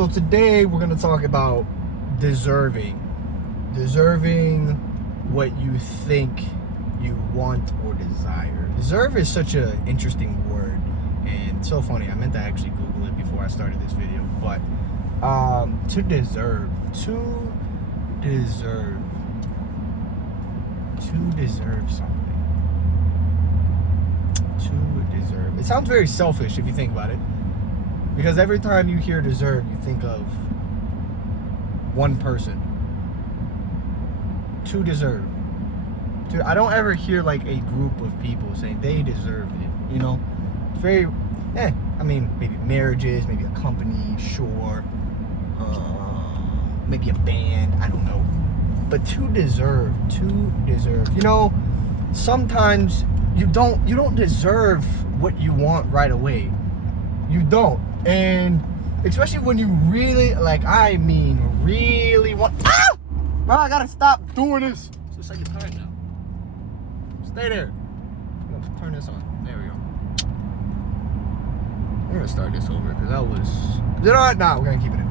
So today we're going to talk about deserving what you think you want or desire. Deserve is such an interesting word, and it's so funny. I meant to actually Google it before I started this video, but to deserve something. To deserve. It sounds very selfish if you think about it. Because every time you hear deserve, you think of one person. To deserve. I don't ever hear like a group of people saying they deserve it. You know? It's very, I mean, maybe marriages, maybe a company, sure. Maybe a band, I don't know. But to deserve. You know, sometimes you don't deserve what you want right away. You don't. And especially when you really, really want... Ah! Bro, I gotta stop doing this. It's the second time now. Stay there. I'm gonna turn this on. There we go. I'm gonna start this over because that was... You know what? Nah, we're gonna keep it in.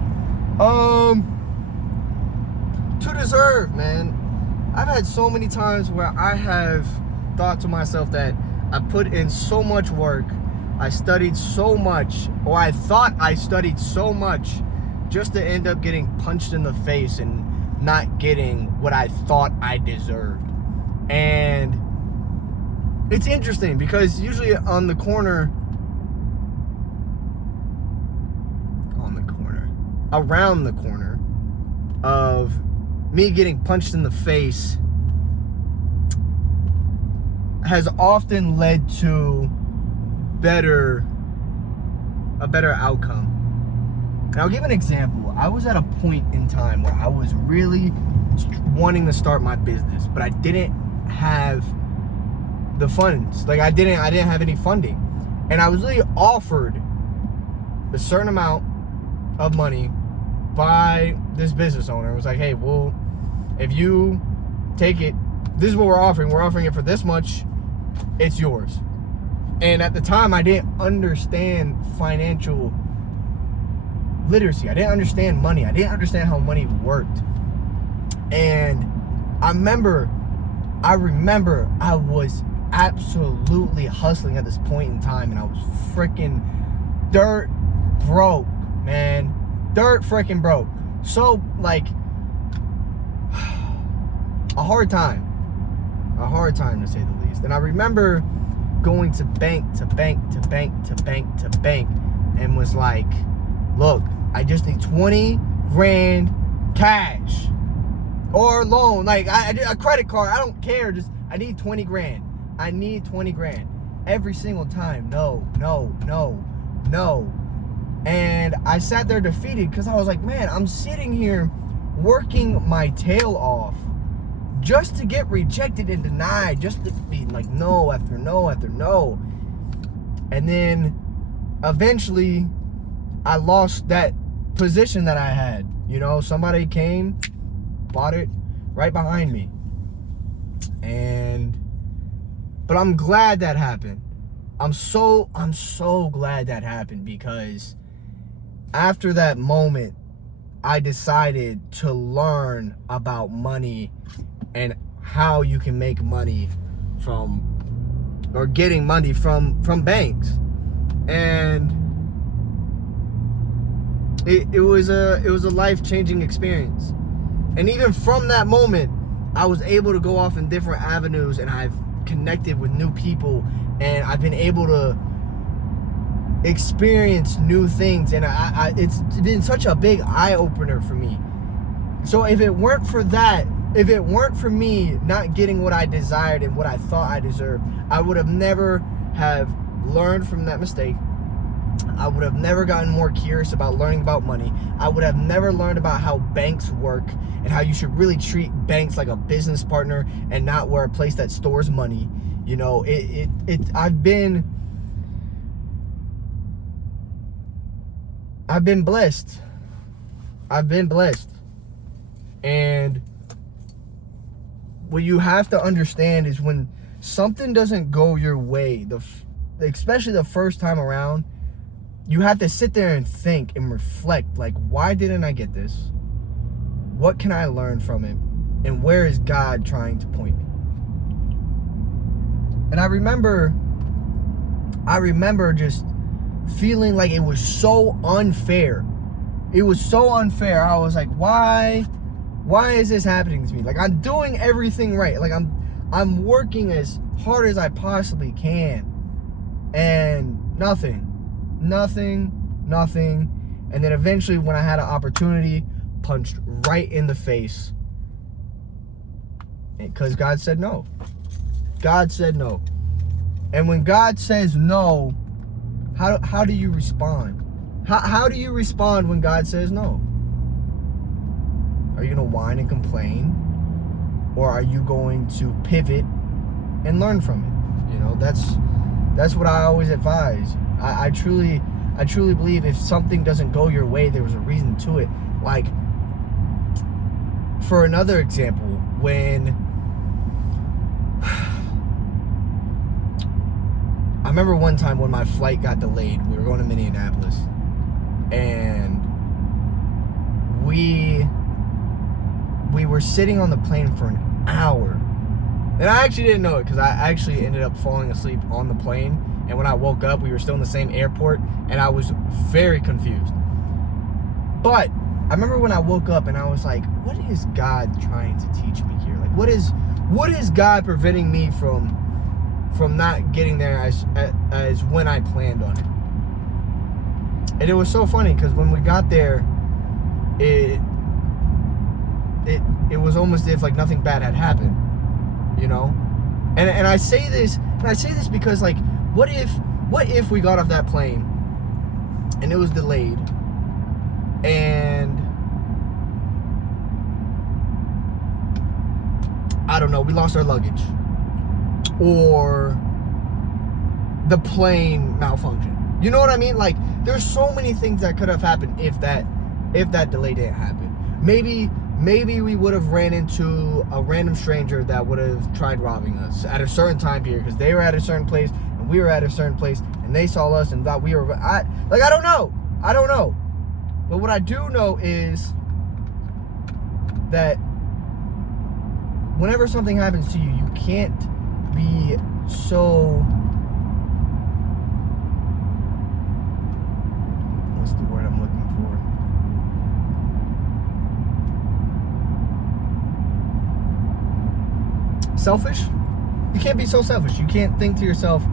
To deserve, man. I've had so many times where I have thought to myself that I put in so much work, I studied so much, or I thought I studied so much just to end up getting punched in the face and not getting what I thought I deserved. And it's interesting because usually around the corner of me getting punched in the face has often led to a better outcome. And I'll give an example. I was at a point in time where I was really wanting to start my business, but I didn't have the funds. Like I didn't have any funding. And I was really offered a certain amount of money by this business owner. It was like, hey, well, if you take it, this is what we're offering. We're offering it for this much. It's yours. And at the time, I didn't understand financial literacy. I didn't understand money. I didn't understand how money worked. And I remember I was absolutely hustling at this point in time, and I was freaking dirt broke, man. Dirt freaking broke. So, like, a hard time to say the least. And I remember going to bank and was like, look, I just need 20 grand cash or loan, like a credit card, I don't care, just I need 20 grand. I need 20 grand every single time. No. And I sat there defeated because I was like, man, I'm sitting here working my tail off just to get rejected and denied, just to be like no after no after no. And then eventually I lost that position that I had. You know, somebody came, bought it right behind me. But I'm glad that happened. I'm so glad that happened, because after that moment I decided to learn about money and how you can make money getting money from banks. And it was a life-changing experience. And even from that moment, I was able to go off in different avenues, and I've connected with new people, and I've been able to experience new things, and it's been such a big eye-opener for me. So if it weren't for that, if it weren't for me not getting what I desired and what I thought I deserved, I would have never have learned from that mistake. I would have never gotten more curious about learning about money. I would have never learned about how banks work and how you should really treat banks like a business partner and not where a place that stores money. You know, I've been blessed. And what you have to understand is when something doesn't go your way, especially the first time around, you have to sit there and think and reflect, like, why didn't I get this? What can I learn from it? And where is God trying to point me? And I remember just feeling like it was so unfair. It was so unfair. I was like, why is this happening to me? Like, I'm doing everything right. Like, I'm working as hard as I possibly can. And nothing. And then eventually, when I had an opportunity, punched right in the face. Because God said no. God said no. And when God says no, how do you respond? How do you respond when God says no? Are you going to whine and complain? Or are you going to pivot and learn from it? You know, that's what I always advise. I truly believe if something doesn't go your way, there was a reason to it. Like, for another example, when I remember one time when my flight got delayed, we were going to Minneapolis, and we were sitting on the plane for an hour. And I actually didn't know it, because I actually ended up falling asleep on the plane. And when I woke up, we were still in the same airport, and I was very confused. But I remember when I woke up and I was like, what is God trying to teach me here? Like, what is God preventing me from not getting there as when I planned on it? And it was so funny, because when we got there, it was almost as if like nothing bad had happened, you know? And I say this because, like, what if we got off that plane and it was delayed, and I don't know, we lost our luggage, or the plane malfunctioned? You know what I mean? Like, there's so many things that could have happened if that delay didn't happen. Maybe we would have ran into a random stranger that would have tried robbing us at a certain time period, because they were at a certain place and we were at a certain place, and they saw us and thought we were. I don't know. But what I do know is that whenever something happens to you, you can't be so, what's the word I'm looking for? Selfish? You can't be so selfish. You can't think to yourself,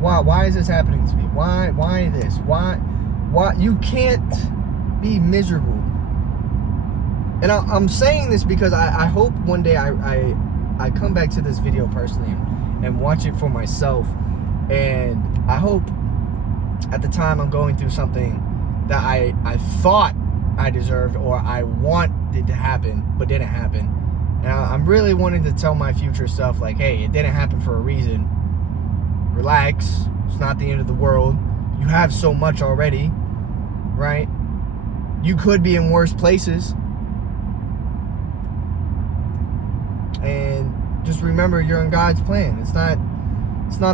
why is this happening to me? Why this? Why? You can't be miserable. And I'm saying this because I hope one day I come back to this video personally and watch it for myself. And I hope at the time I'm going through something that I thought I deserved, or I wanted to happen but didn't happen. And I'm really wanting to tell my future self, like, hey, it didn't happen for a reason. Relax. It's not the end of the world. You have so much already, right? You could be in worse places. And just remember, you're in God's plan. It's not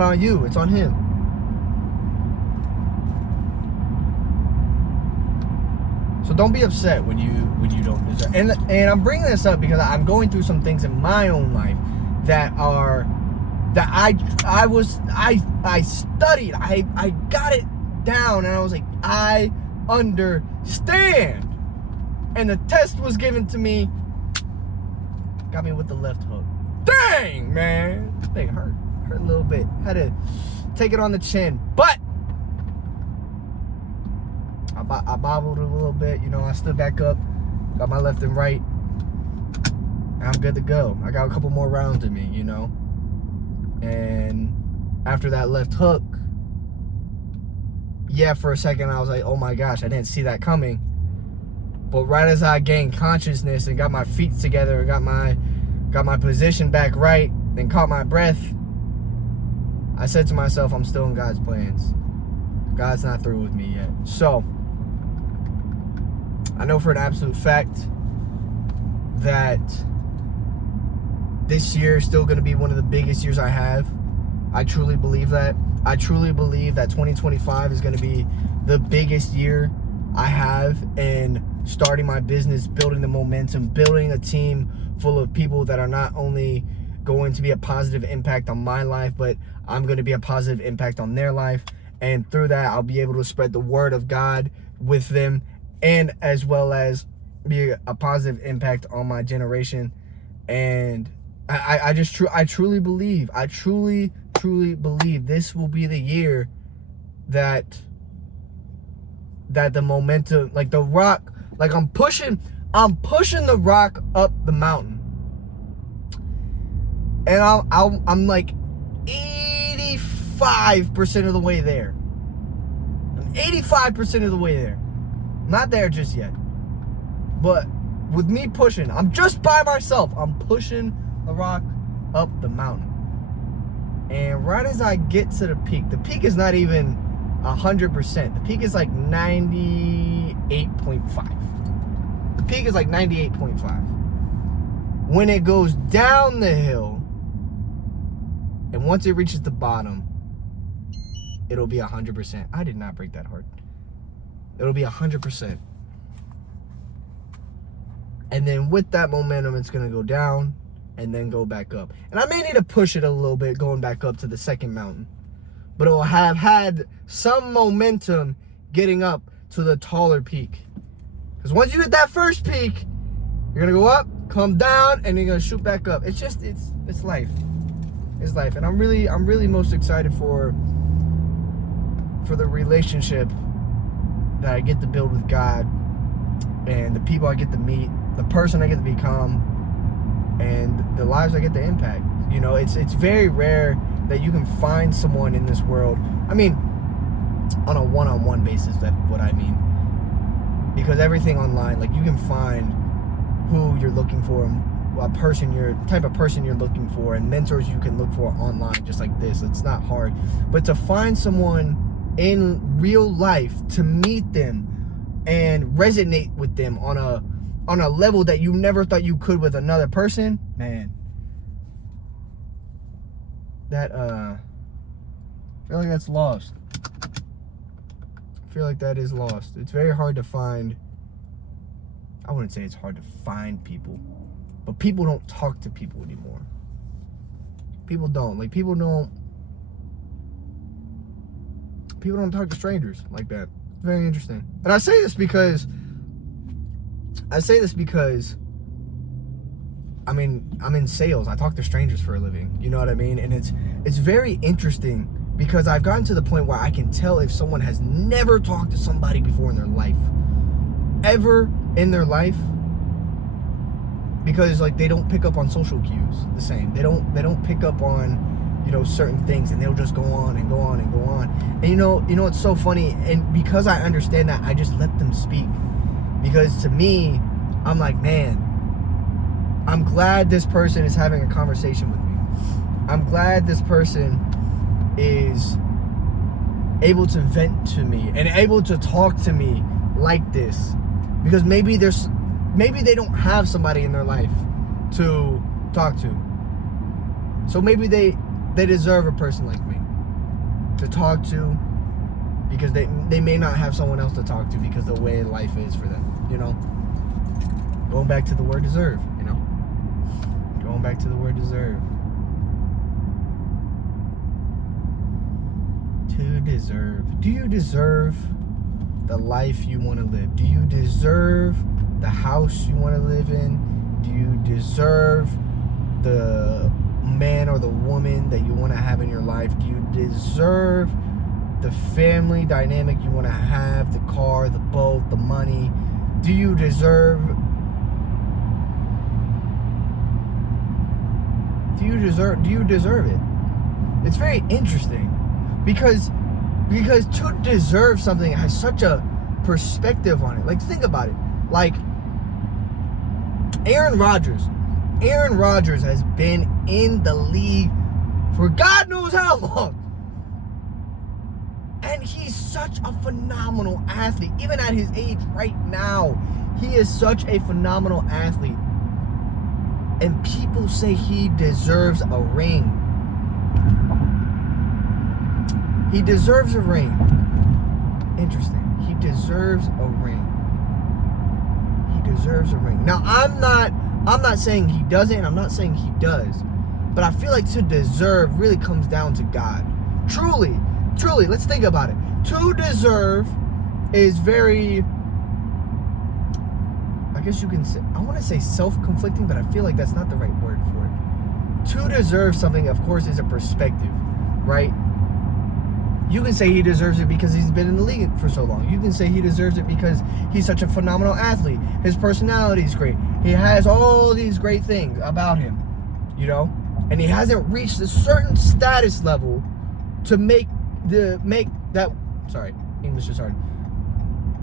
on you. It's on Him. So don't be upset when you don't deserve. And I'm bringing this up because I'm going through some things in my own life that I studied. I got it down, and I was like, I understand. And the test was given to me. Got me with the left hook. Dang, man. That thing hurt a little bit. Had to take it on the chin, but I bobbled a little bit, you know. I stood back up, got my left and right, and I'm good to go. I got a couple more rounds in me, you know. And after that left hook, yeah, for a second I was like, oh my gosh, I didn't see that coming. But right as I gained consciousness and got my feet together and got my position back right and caught my breath, I said to myself, I'm still in God's plans. God's not through with me yet. So I know for an absolute fact that this year is still going to be one of the biggest years I have. I truly believe that. I truly believe that 2025 is going to be the biggest year I have in starting my business, building the momentum, building a team full of people that are not only going to be a positive impact on my life, but I'm going to be a positive impact on their life. And through that, I'll be able to spread the word of God with them, and as well as be a positive impact on my generation. And I truly believe this will be the year that the momentum, like the rock, like I'm pushing the rock up the mountain, and I'm like 85% of the way there. I'm 85% of the way there. I'm not there just yet, but with me pushing, I'm just by myself. I'm pushing the rock up the mountain, and right as I get to the peak is not even 100%. The peak is like 98.5. The peak is like 98.5. When it goes down the hill, and once it reaches the bottom, it'll be 100%. I did not break that hard. It'll be 100%. And then with that momentum, it's going to go down and then go back up. And I may need to push it a little bit going back up to the second mountain. But it will have had some momentum getting up to the taller peak. Because once you hit that first peak, you're going to go up, come down, and you're going to shoot back up. It's just, it's life. It's life. And I'm really most excited for the relationship that I get to build with God, and the people I get to meet, the person I get to become, and the lives I get to impact. You know, it's very rare that you can find someone in this world. I mean, on a one-on-one basis, that's what I mean. Because everything online, like, you can find who you're looking for, type of person you're looking for, and mentors you can look for online, just like this. It's not hard. But to find someone in real life, to meet them and resonate with them on a level that you never thought you could with another person, man, that I feel like that's lost. I feel like that is lost. It's very hard to find. I wouldn't say it's hard to find people, but people don't talk to people anymore. People don't talk to strangers like that. Very interesting. And I say this because I'm in sales. I talk to strangers for a living. You know what I mean? And it's very interesting because I've gotten to the point where I can tell if someone has never talked to somebody before in their life. Ever in their life. Because like they don't pick up on social cues the same. They don't pick up on, you know, certain things, and they'll just go on and go on and go on. And you know it's so funny, and because I understand that, I just let them speak. Because to me, I'm like, man, I'm glad this person is having a conversation with me. I'm glad this person is able to vent to me and able to talk to me like this. Because maybe they don't have somebody in their life to talk to. So maybe they deserve a person like me to talk to, because they may not have someone else to talk to because the way life is for them, you know? Going back to the word deserve, you know? Going back to the word deserve. To deserve. Do you deserve the life you want to live? Do you deserve the house you want to live in? Do you deserve the man or the woman that you want to have in your life? Do you deserve the family dynamic you want to have, the car, the boat, the money? Do you deserve it? It's very interesting because to deserve something has such a perspective on it. Like, think about it. Like, Aaron Rodgers has been in the league for God knows how long. And he's such a phenomenal athlete. Even at his age right now, he is such a phenomenal athlete. And people say he deserves a ring. He deserves a ring. Interesting. He deserves a ring. He deserves a ring. Now, I'm not saying he doesn't, and I'm not saying he does. But I feel like to deserve really comes down to God. Truly, let's think about it. To deserve is very, I guess you can say, I want to say self-conflicting, but I feel like that's not the right word for it. To deserve something, of course, is a perspective, right? You can say he deserves it because he's been in the league for so long. You can say he deserves it because he's such a phenomenal athlete. His personality is great. He has all these great things about him, you know? And he hasn't reached a certain status level to make that, sorry, English is hard.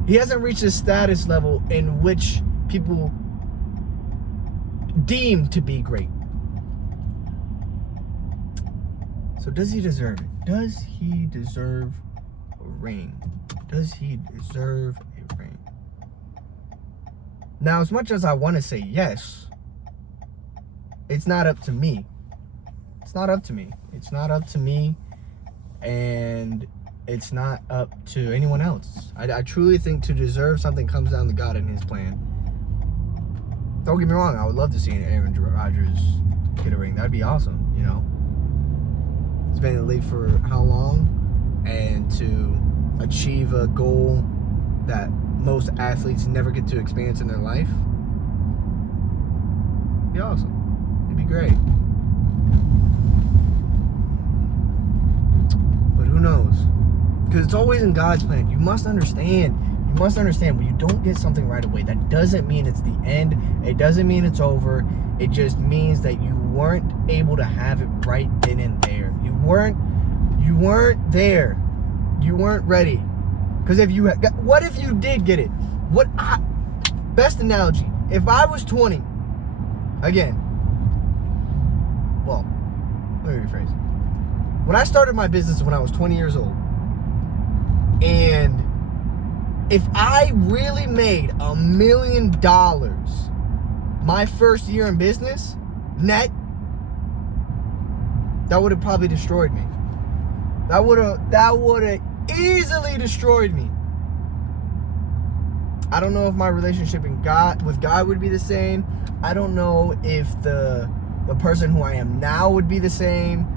He hasn't reached a status level in which people deem to be great. So does he deserve it? Does he deserve a ring? Does he deserve a ring? Now, as much as I want to say yes, it's not up to me. It's not up to me. It's not up to me, and it's not up to anyone else. I truly think to deserve something comes down to God and His plan. Don't get me wrong. I would love to see Aaron Rodgers get a ring. That'd be awesome, you know. He's been in the league for how long? And to achieve a goal that most athletes never get to experience in their life, it'd be awesome. It'd be great. But who knows? Because it's always in God's plan. You must understand. When you don't get something right away, that doesn't mean it's the end. It doesn't mean it's over. It just means that you weren't able to have it right then and there. You weren't there. You weren't ready. Because what if you did get it? Best analogy. If I was 20, again, well, let me rephrase. When I started my business when I was 20 years old, and if I really made $1 million my first year in business, net, that would have probably destroyed me. That would have easily destroyed me. I don't know if my relationship with God would be the same. I don't know if the person who I am now would be the same.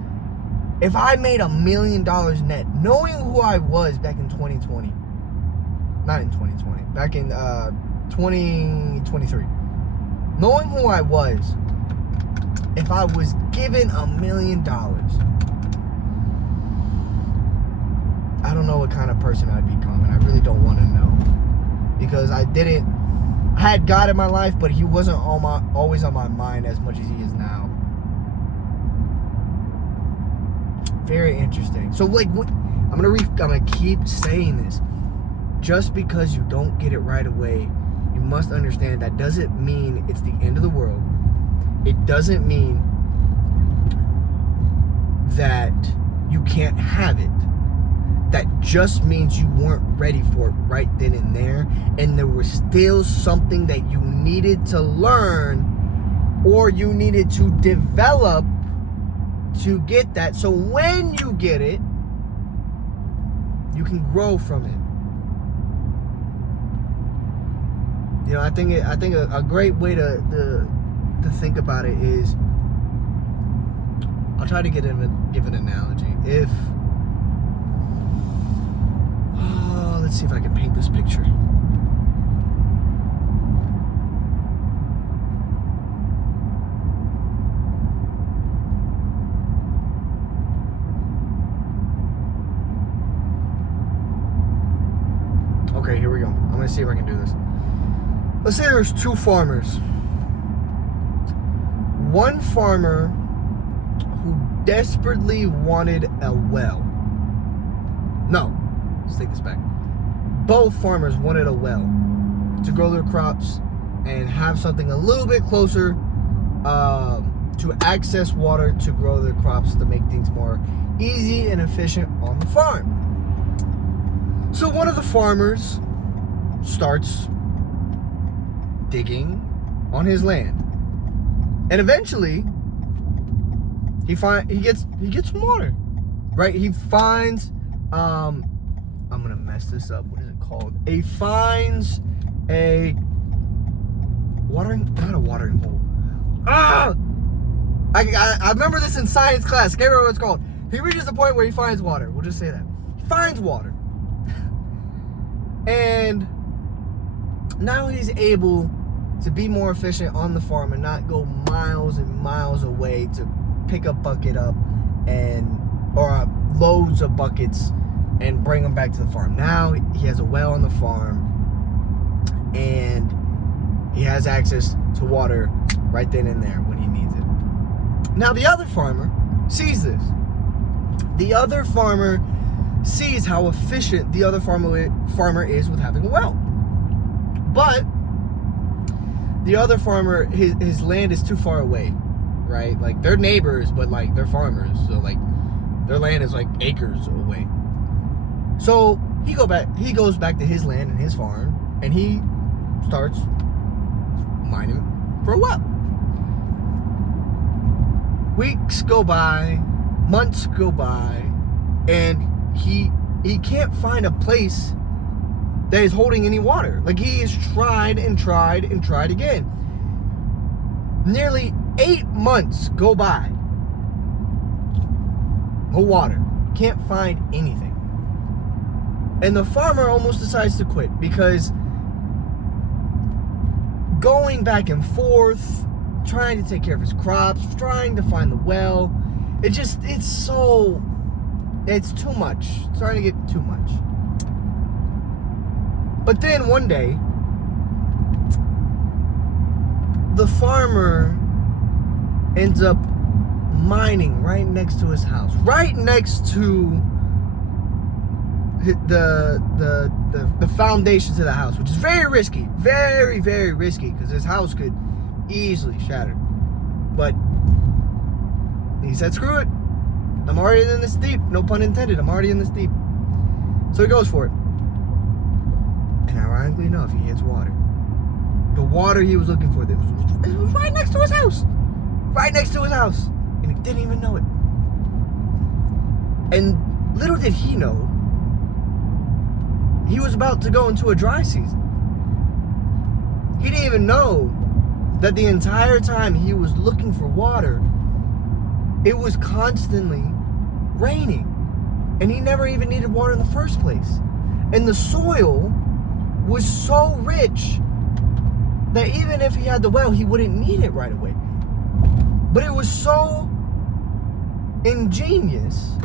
If I made $1 million net, knowing who I was back in 2020, not in 2020, back in 2023, knowing who I was, if I was given $1 million, I don't know what kind of person I'd become, and I really don't want to know, because I had God in my life, but He wasn't always on my mind as much as He is now. Very interesting. So, like, I'm gonna keep saying this. Just because you don't get it right away, you must understand that doesn't mean it's the end of the world. It doesn't mean that you can't have it. That just means you weren't ready for it right then and there, and there was still something that you needed to learn or you needed to develop to get that. So when you get it, you can grow from it. You know, I think a great way to think about it is, I'll try to give an analogy. If let's see if I can paint this picture. Okay, here we go. I'm gonna see if I can do this. Let's say there's two farmers. One farmer who desperately wanted a well. No, let's take this back. Both farmers wanted a well to grow their crops and have something a little bit closer to access water to grow their crops, to make things more easy and efficient on the farm. So one of the farmers starts digging on his land, and eventually he gets some water, right? He finds I'm gonna mess this up. What is it called? Finds a watering, not a watering hole. I remember this in science class. I can't remember what it's called. He reaches the point where he finds water. We'll just say that. He finds water. And now he's able to be more efficient on the farm and not go miles and miles away to pick a bucket up or loads of buckets and bring them back to the farm. Now he has a well on the farm and he has access to water right then and there when he needs it. Now the other farmer sees this. The other farmer sees how efficient the other farmer is with having a well. But the other farmer, his land is too far away, right? Like, they're neighbors, but like they're farmers, so like their land is like acres away. So he goes back to his land and his farm, and he starts mining for a well. Weeks go by, months go by, and he can't find a place that is holding any water. Like, he has tried and tried and tried again. Nearly 8 months go by. No water. Can't find anything. And the farmer almost decides to quit because going back and forth, trying to take care of his crops, trying to find the well, it's too much. It's starting to get too much. But then one day, the farmer ends up mining right next to his house, right next to the foundations of the house, which is very risky, very, very risky, because his house could easily shatter. But he said, screw it, I'm already in this deep, no pun intended, I'm already in this deep. So he goes for it. And ironically enough, he hits water. The water he was looking for, it was right next to his house. Right next to his house. And he didn't even know it. And little did he know, he was about to go into a dry season. He didn't even know that the entire time he was looking for water, it was constantly raining. And he never even needed water in the first place. And the soil was so rich that even if he had the well, he wouldn't need it right away. But it was so ingenious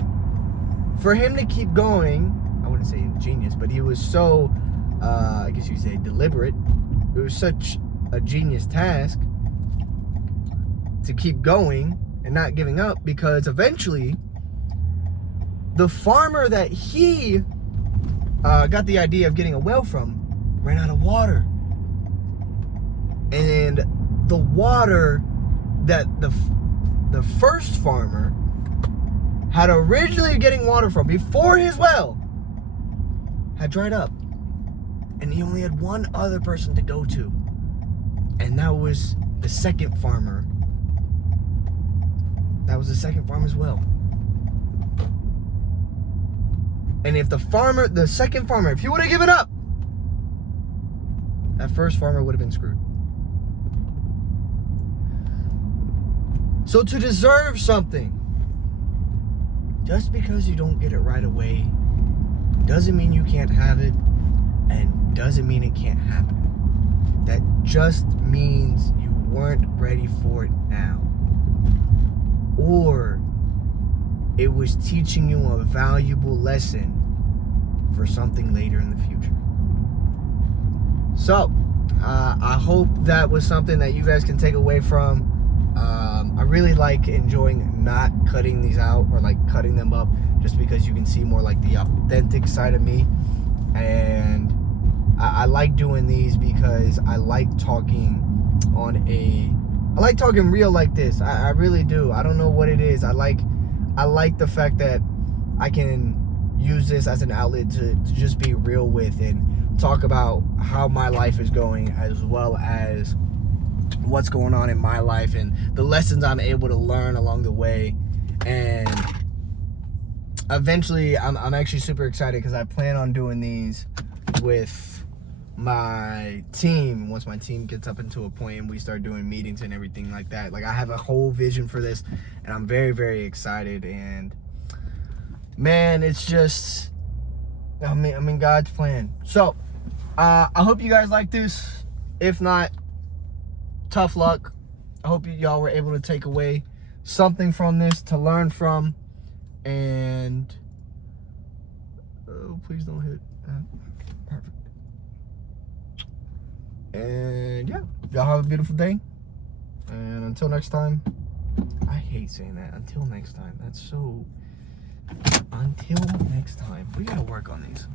for him to keep going. I wouldn't say ingenious, but he was so, I guess you could say deliberate. It was such a genius task to keep going and not giving up, because eventually the farmer that he got the idea of getting a well from ran out of water. And the water that the first farmer had originally getting water from before his well had dried up. And he only had one other person to go to. And that was the second farmer. That was the second farmer's well. And if the second farmer, if he would have given up, that first farmer would have been screwed. So to deserve something, just because you don't get it right away, doesn't mean you can't have it, and doesn't mean it can't happen. That just means you weren't ready for it now. Or it was teaching you a valuable lesson for something later in the future. So, I hope that was something that you guys can take away from. I really like enjoying not cutting these out or like cutting them up, just because you can see more like the authentic side of me. And I like doing these because I like talking real like this. I really do. I don't know what it is. I like the fact that I can use this as an outlet to just be real with and talk about how my life is going, as well as what's going on in my life and the lessons I'm able to learn along the way. And eventually, I'm actually super excited because I plan on doing these with my team once my team gets up into a point and we start doing meetings and everything like that. Like, I have a whole vision for this, and I'm very, very excited. And man, it's just, I mean God's plan. So I hope you guys like this. If not, tough luck. I hope y'all were able to take away something from this to learn from. And oh, please don't hit that. Perfect. And yeah, y'all have a beautiful day. And until next time, I hate saying that. Until next time. That's so. Until next time. We gotta work on these.